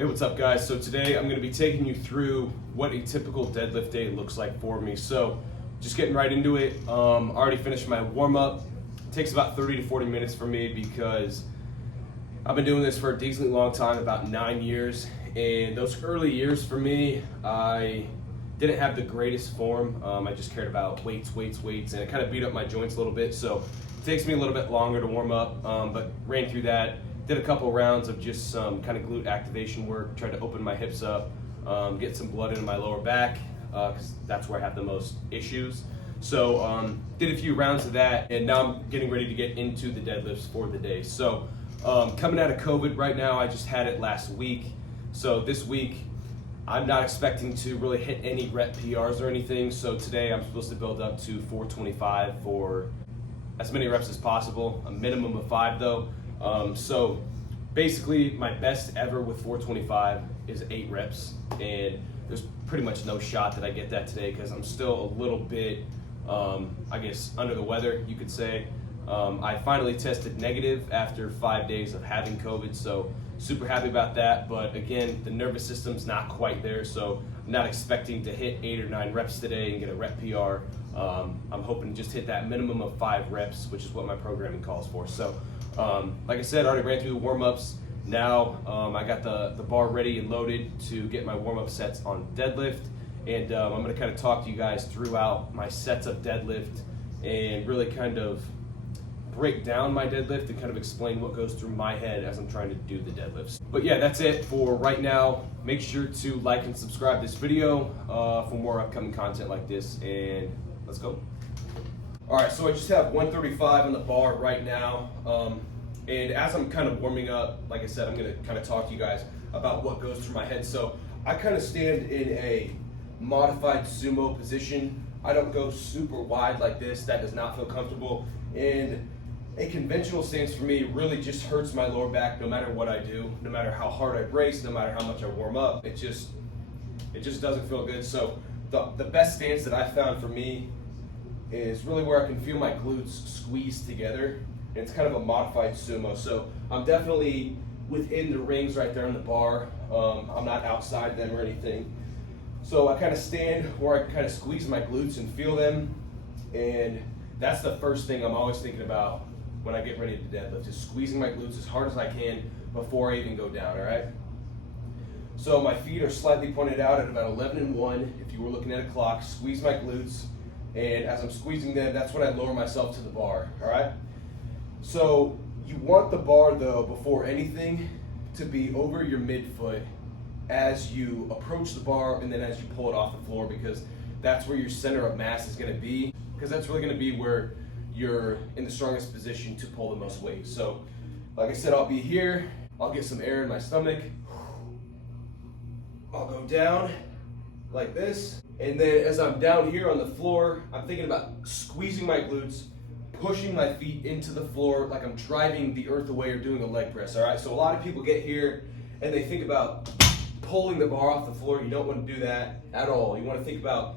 Hey, what's up guys? So today I'm going to be taking you through what a typical deadlift day looks like for me. So just getting right into it. Already finished my warm-up. It takes about 30 to 40 minutes for me because I've been doing this for a decently long time, about 9 years. And those early years for me, I didn't have the greatest form. I just cared about weights, and it kind of beat up my joints a little bit. So it takes me a little bit longer to warm up, but ran through that. Did a couple rounds of just some kind of glute activation work, tried to open my hips up, get some blood into my lower back, because that's where I have the most issues. So did a few rounds of that, and now I'm getting ready to get into the deadlifts for the day. So coming out of COVID right now, I just had it last week. So this week, I'm not expecting to really hit any rep PRs or anything. So today I'm supposed to build up to 425 for as many reps as possible, a minimum of 5 though. So basically my best ever with 425 is 8 reps, and there's pretty much no shot that I get that today because I'm still a little bit, I guess, under the weather, you could say. I finally tested negative after 5 days of having COVID, so super happy about that. But again, the nervous system's not quite there, so I'm not expecting to hit 8 or 9 reps today and get a rep PR. I'm hoping to just hit that minimum of 5 reps, which is what my programming calls for. So like I said, I already ran through the warm-ups. Now I got the bar ready and loaded to get my warm-up sets on deadlift, and I'm going to kind of talk to you guys throughout my sets of deadlift and really kind of break down my deadlift and kind of explain what goes through my head as I'm trying to do the deadlifts. But yeah, that's it for right now. Make sure to like and subscribe this video for more upcoming content like this, and let's go. All right, so I just have 135 on the bar right now. And as I'm kind of warming up, like I said, I'm gonna kind of talk to you guys about what goes through my head. So I kind of stand in a modified sumo position. I don't go super wide like this. That does not feel comfortable. And a conventional stance for me really just hurts my lower back no matter what I do, no matter how hard I brace, no matter how much I warm up. It just doesn't feel good. So the best stance that I found for me is really where I can feel my glutes squeeze together. And it's kind of a modified sumo. So I'm definitely within the rings right there on the bar. I'm not outside them or anything. So I kind of stand where I kind of squeeze my glutes and feel them. And that's the first thing I'm always thinking about when I get ready to deadlift, is squeezing my glutes as hard as I can before I even go down, all right? So my feet are slightly pointed out at about 11 and 1. If you were looking at a clock, squeeze my glutes. And as I'm squeezing them, that's when I lower myself to the bar, all right? So you want the bar though, before anything, to be over your midfoot as you approach the bar and then as you pull it off the floor, because that's where your center of mass is gonna be, because that's really gonna be where you're in the strongest position to pull the most weight. So like I said, I'll be here, I'll get some air in my stomach, I'll go down like this, and then as I'm down here on the floor, I'm thinking about squeezing my glutes, pushing my feet into the floor like I'm driving the earth away or doing a leg press, all right? So a lot of people get here and they think about pulling the bar off the floor. You don't want to do that at all. You want to think about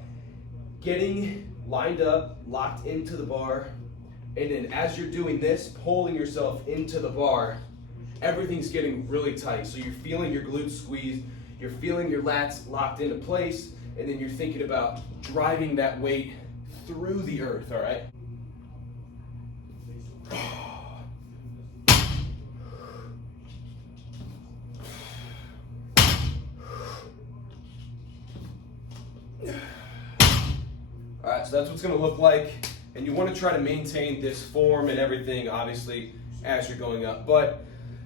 getting lined up, locked into the bar, and then as you're doing this, pulling yourself into the bar, everything's getting really tight. So you're feeling your glutes squeezed, you're feeling your lats locked into place, and then you're thinking about driving that weight through the earth, all right? All right, so that's what's gonna look like. And you wanna try to maintain this form and everything, obviously, as you're going up. But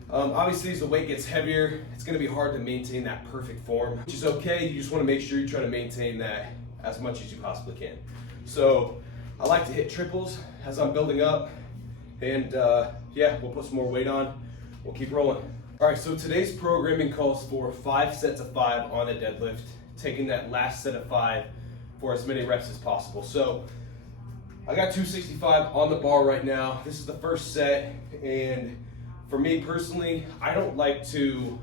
obviously, as the weight gets heavier, it's gonna be hard to maintain that perfect form, which is okay. You just wanna make sure you try to maintain that as much as you possibly can. So I like to hit triples as I'm building up. And yeah, we'll put some more weight on. We'll keep rolling. All right, so today's programming calls for 5 sets of 5 on a deadlift, taking that last set of 5 for as many reps as possible. So I got 265 on the bar right now. This is the first set, and for me personally, I don't like to,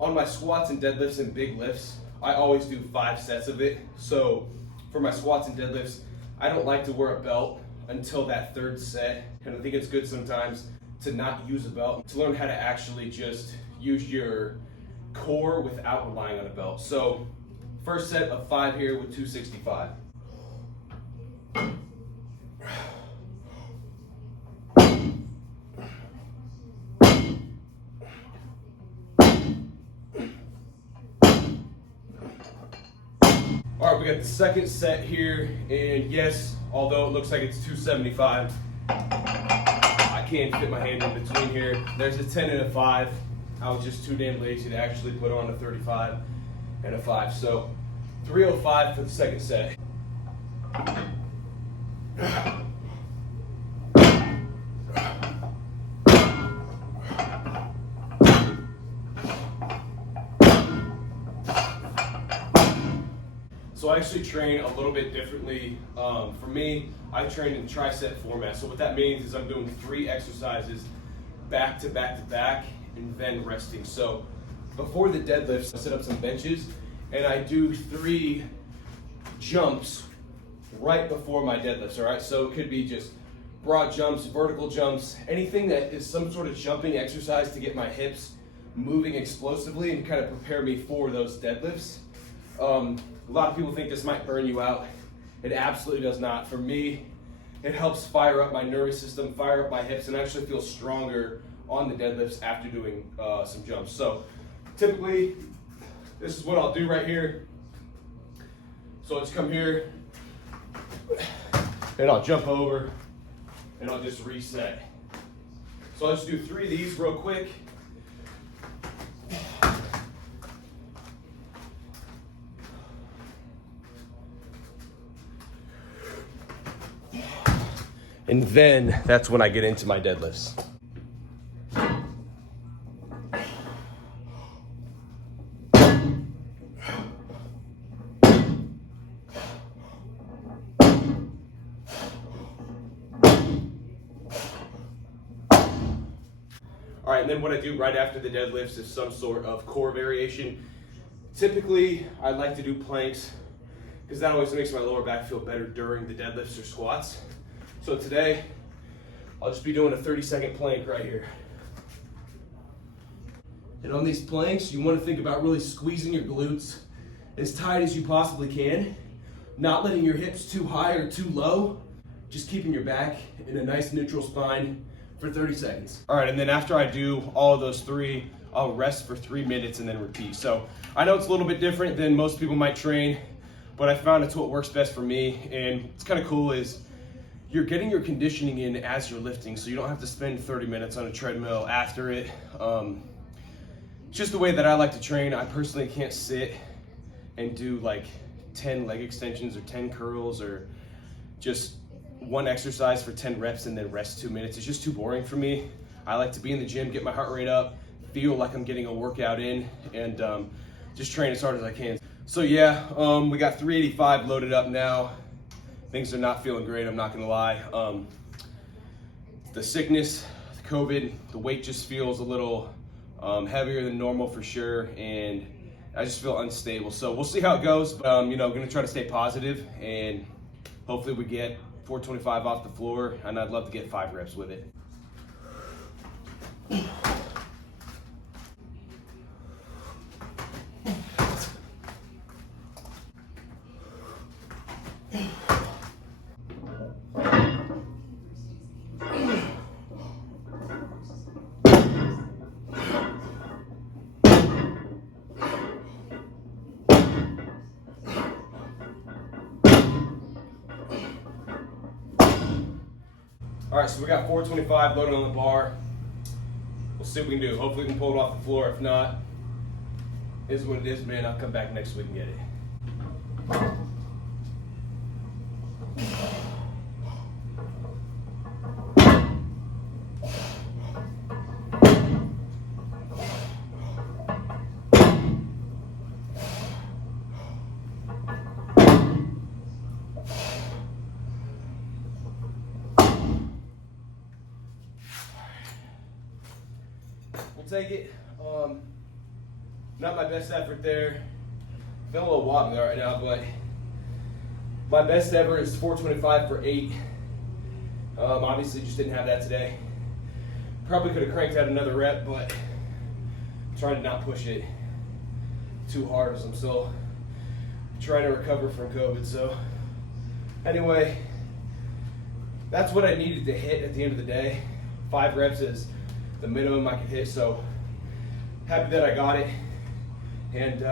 on my squats and deadlifts and big lifts, I always do 5 sets of it. So for my squats and deadlifts, I don't like to wear a belt until that 3rd set. And I think it's good sometimes to not use a belt, to learn how to actually just use your core without relying on a belt. So first set of 5 here with 265. All right, we got the second set here, and yes, although it looks like it's 275, I can't fit my hand in between here. There's a 10 and a 5. I was just too damn lazy to actually put on a 35 and a 5. So 305 for the second set. So I actually train a little bit differently. For me, I train in tricep format. So what that means is I'm doing 3 exercises back to back to back and then resting. So before the deadlifts, I set up some benches and I do 3 jumps right before my deadlifts, all right? So it could be just broad jumps, vertical jumps, anything that is some sort of jumping exercise to get my hips moving explosively and kind of prepare me for those deadlifts. A lot of people think this might burn you out. It absolutely does not. For me, it helps fire up my nervous system, fire up my hips, and actually feel stronger on the deadlifts after doing some jumps. So typically, this is what I'll do right here. So let's come here, and I'll jump over, and I'll just reset. So I'll just do 3 of these real quick. And then that's when I get into my deadlifts. All right, and then what I do right after the deadlifts is some sort of core variation. Typically, I like to do planks because that always makes my lower back feel better during the deadlifts or squats. So today, I'll just be doing a 30-second plank right here. And on these planks, you want to think about really squeezing your glutes as tight as you possibly can, not letting your hips too high or too low, just keeping your back in a nice neutral spine for 30 seconds. All right, and then after I do all of those 3, I'll rest for 3 minutes and then repeat. So I know it's a little bit different than most people might train, but I found it's what works best for me. And it's kind of cool is you're getting your conditioning in as you're lifting, so you don't have to spend 30 minutes on a treadmill after it. It's just the way that I like to train. I personally can't sit and do like 10 leg extensions or 10 curls or just one exercise for 10 reps and then rest 2 minutes. It's just too boring for me. I like to be in the gym, get my heart rate up, feel like I'm getting a workout in, and just train as hard as I can. So yeah, we got 385 loaded up now. Things are not feeling great, I'm not gonna lie. The sickness, the COVID, the weight just feels a little heavier than normal for sure, and I just feel unstable. So we'll see how it goes, but I'm gonna try to stay positive, and hopefully we get 425 off the floor, and I'd love to get 5 reps with it. All right, so we got 425 loaded on the bar. We'll see what we can do. Hopefully we can pull it off the floor. If not, it is what it is, man. I'll come back next week and get it. We'll take it. Not my best effort there. Feeling a little wobbly right now, but my best ever is 425 for 8. Obviously just didn't have that today. Probably could have cranked out another rep, but I'm trying to not push it. too hard as I'm still trying to recover from COVID. So anyway, that's what I needed to hit at the end of the day. 5 reps is the minimum I could hit, so happy that I got it, and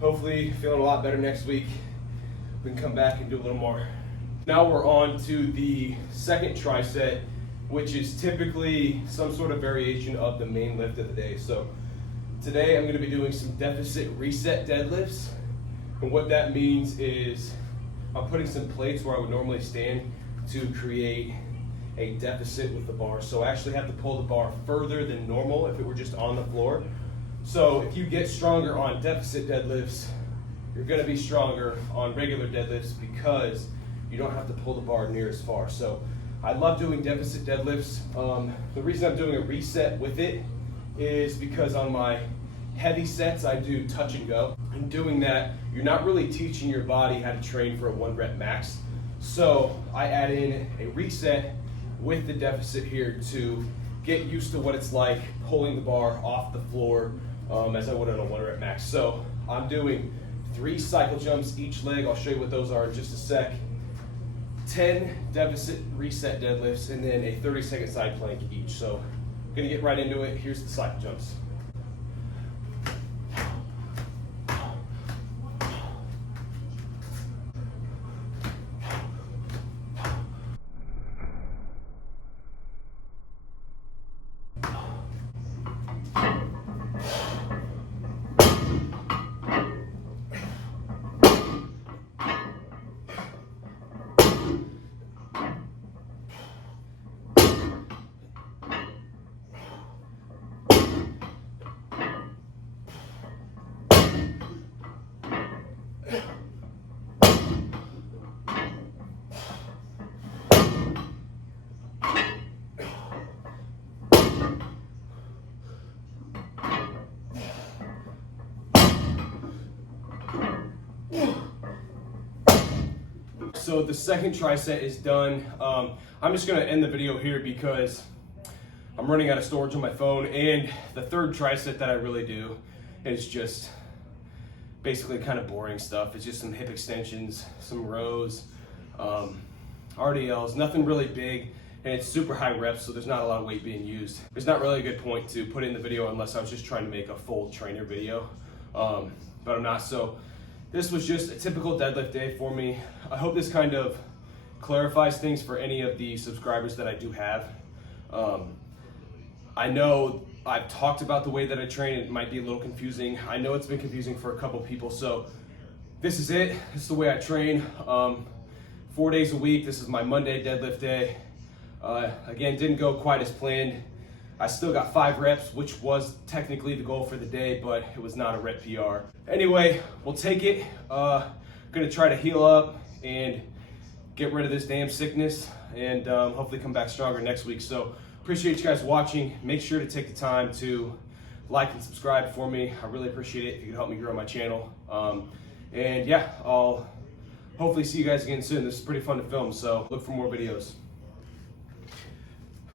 hopefully feeling a lot better next week. We can come back and do a little more. Now we're on to the second tricep, which is typically some sort of variation of the main lift of the day. So today I'm going to be doing some deficit reset deadlifts, and what that means is I'm putting some plates where I would normally stand to create a deficit with the bar. So I actually have to pull the bar further than normal if it were just on the floor. So if you get stronger on deficit deadlifts, you're going to be stronger on regular deadlifts because you don't have to pull the bar near as far. So I love doing deficit deadlifts. The reason I'm doing a reset with it is because on my heavy sets I do touch and go. In doing that, you're not really teaching your body how to train for a 1 rep max. So I add in a reset with the deficit here to get used to what it's like pulling the bar off the floor as I would on a 1 rep max. So I'm doing 3 cycle jumps each leg. I'll show you what those are in just a sec. 10 deficit reset deadlifts, and then a 30-second side plank each. So I'm gonna get right into it. Here's the cycle jumps. So the second tricep is done. I'm just gonna end the video here because I'm running out of storage on my phone, and the third tricep that I really do is just basically kind of boring stuff. It's just some hip extensions, some rows, RDLs, nothing really big, and it's super high reps, so there's not a lot of weight being used. There's not really a good point to put in the video unless I was just trying to make a full trainer video, but I'm not. So this was just a typical deadlift day for me. I hope this kind of clarifies things for any of the subscribers that I do have. I know I've talked about the way that I train. It might be a little confusing. I know it's been confusing for a couple people. So this is it. This is the way I train. 4 days a week. This is my Monday deadlift day. Again, didn't go quite as planned. I still got 5 reps, which was technically the goal for the day, but it was not a rep PR. Anyway, we'll take it. Gonna try to heal up and get rid of this damn sickness, and hopefully come back stronger next week. So appreciate you guys watching. Make sure to take the time to like and subscribe for me. I really appreciate it if you could help me grow my channel. And yeah, I'll hopefully see you guys again soon. This is pretty fun to film, so look for more videos.